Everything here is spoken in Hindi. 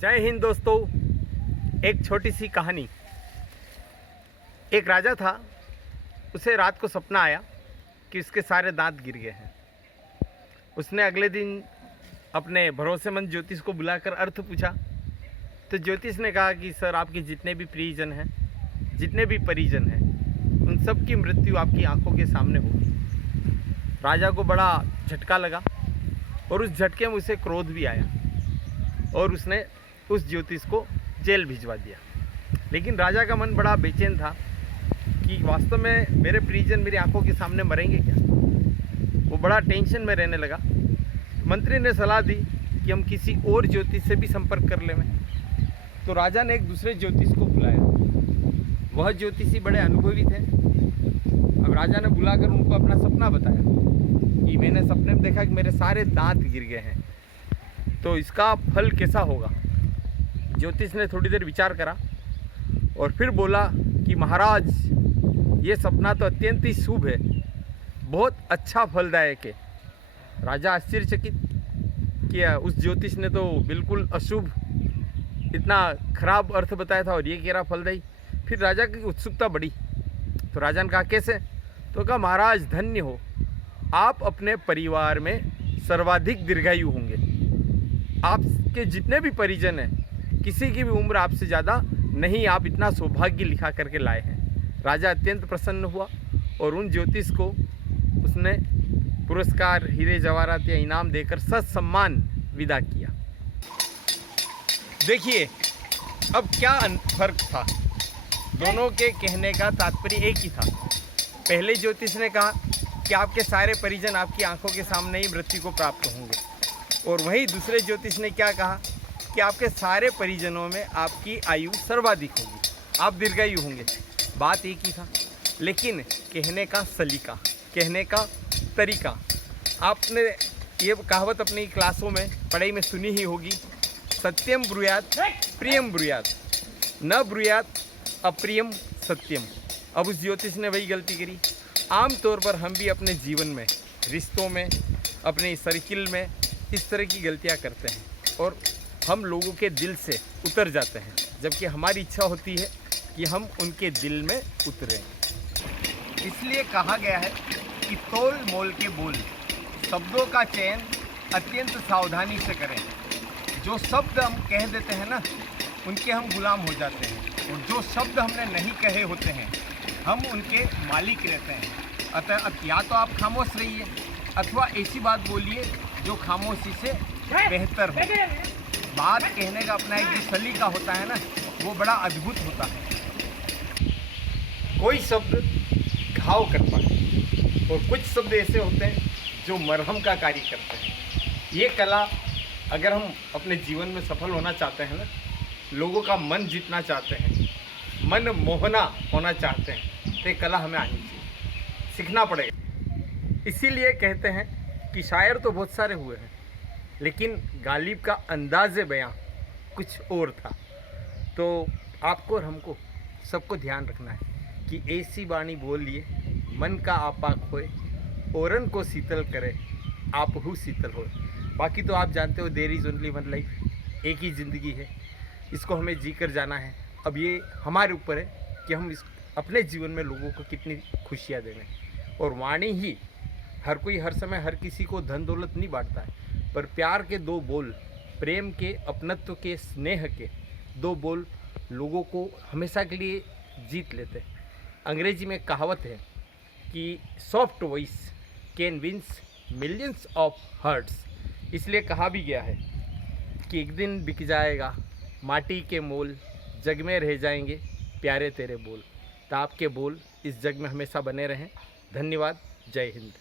जय हिंद दोस्तों। एक छोटी सी कहानी। एक राजा था, उसे रात को सपना आया कि उसके सारे दांत गिर गए हैं। उसने अगले दिन अपने भरोसेमंद ज्योतिष को बुलाकर अर्थ पूछा। तो ज्योतिष ने कहा कि सर, आपके जितने भी प्रियजन हैं, जितने भी परिजन हैं, उन सब की मृत्यु आपकी आंखों के सामने होगी। राजा को बड़ा झटका लगा और उस झटके में उसे क्रोध भी आया और उसने उस ज्योतिष को जेल भिजवा दिया। लेकिन राजा का मन बड़ा बेचैन था कि वास्तव में मेरे परिजन मेरी आंखों के सामने मरेंगे क्या। वो बड़ा टेंशन में रहने लगा। मंत्री ने सलाह दी कि हम किसी और ज्योतिष से भी संपर्क कर लें। तो राजा ने एक दूसरे ज्योतिष को बुलाया। वह ज्योतिषी बड़े अनुभवी थे। अब राजा ने बुलाकर उनको अपना सपना बताया कि मैंने सपने में देखा कि मेरे सारे दांत गिर गए हैं, तो इसका फल कैसा होगा। ज्योतिष ने थोड़ी देर विचार करा और फिर बोला कि महाराज, ये सपना तो अत्यंत ही शुभ है, बहुत अच्छा फलदायक है। राजा आश्चर्यचकित किया, उस ज्योतिष ने तो बिल्कुल अशुभ, इतना खराब अर्थ बताया था और ये कह रहा फलदायी। फिर राजा की उत्सुकता बढ़ी। तो राजा ने कहा कैसे। तो कहा महाराज, धन्य हो, आप अपने परिवार में सर्वाधिक दीर्घायु होंगे। आपके जितने भी परिजन हैं, किसी की भी उम्र आपसे ज़्यादा नहीं, आप इतना सौभाग्य लिखा करके लाए हैं। राजा अत्यंत प्रसन्न हुआ और उन ज्योतिष को उसने पुरस्कार, हीरे जवाहरात या इनाम देकर सत्सम्मान विदा किया। देखिए अब क्या फर्क था। दोनों के कहने का तात्पर्य एक ही था। पहले ज्योतिष ने कहा कि आपके सारे परिजन आपकी आंखों के सामने ही मृत्यु को प्राप्त होंगे, और वहीं दूसरे ज्योतिष ने क्या कहा कि आपके सारे परिजनों में आपकी आयु सर्वाधिक होगी, आप दीर्घायु होंगे। बात एक ही था, लेकिन कहने का सलीका, कहने का तरीका। आपने ये कहावत अपनी क्लासों में पढ़ाई में सुनी ही होगी, सत्यम ब्रूयात प्रियम ब्रूयात, न ब्रूयात अप्रियम सत्यम। अब उस ज्योतिष ने वही गलती करी। आम तौर पर हम भी अपने जीवन में, रिश्तों में, अपने सर्किल में इस तरह की गलतियां करते हैं और हम लोगों के दिल से उतर जाते हैं, जबकि हमारी इच्छा होती है कि हम उनके दिल में उतरें। इसलिए कहा गया है कि तोल मोल के बोल, शब्दों का चयन अत्यंत सावधानी से करें। जो शब्द हम कह देते हैं ना, उनके हम गुलाम हो जाते हैं, और जो शब्द हमने नहीं कहे होते हैं, हम उनके मालिक रहते हैं। अतः या तो आप खामोश रहिए अथवा ऐसी बात बोलिए जो खामोशी से बेहतर हो। बात कहने का अपना एक जो सलीका होता है ना, वो बड़ा अद्भुत होता है। कोई शब्द घाव करता है और कुछ शब्द ऐसे होते हैं जो मरहम का कार्य करते हैं। ये कला अगर हम अपने जीवन में सफल होना चाहते हैं ना, लोगों का मन जीतना चाहते हैं, मन मोहना होना चाहते हैं, तो ये कला हमें आनी चाहिए, सीखना पड़ेगा। इसीलिए कहते हैं कि शायर तो बहुत सारे हुए हैं, लेकिन गालिब का अंदाज़े बयां कुछ और था। तो आपको और हमको सबको ध्यान रखना है कि ऐसी बाणी बोलिए मन का आपा खोए, औरन को शीतल करे आपहु शीतल हो। बाकी तो आप जानते हो, there is only one life, एक ही ज़िंदगी है, इसको हमें जी कर जाना है। अब ये हमारे ऊपर है कि हम इस अपने जीवन में लोगों को कितनी खुशियाँ दें। और वाणी ही, हर कोई हर समय हर किसी को धन दौलत नहीं बांटता है, पर प्यार के दो बोल, प्रेम के, अपनत्व के, स्नेह के दो बोल लोगों को हमेशा के लिए जीत लेते हैं। अंग्रेजी में कहावत है कि soft voice can wins millions of hearts. इसलिए कहा भी गया है कि एक दिन बिक जाएगा माटी के मोल, जग में रह जाएंगे प्यारे तेरे बोल। तो आपके बोल इस जग में हमेशा बने रहें। धन्यवाद। जय हिंद।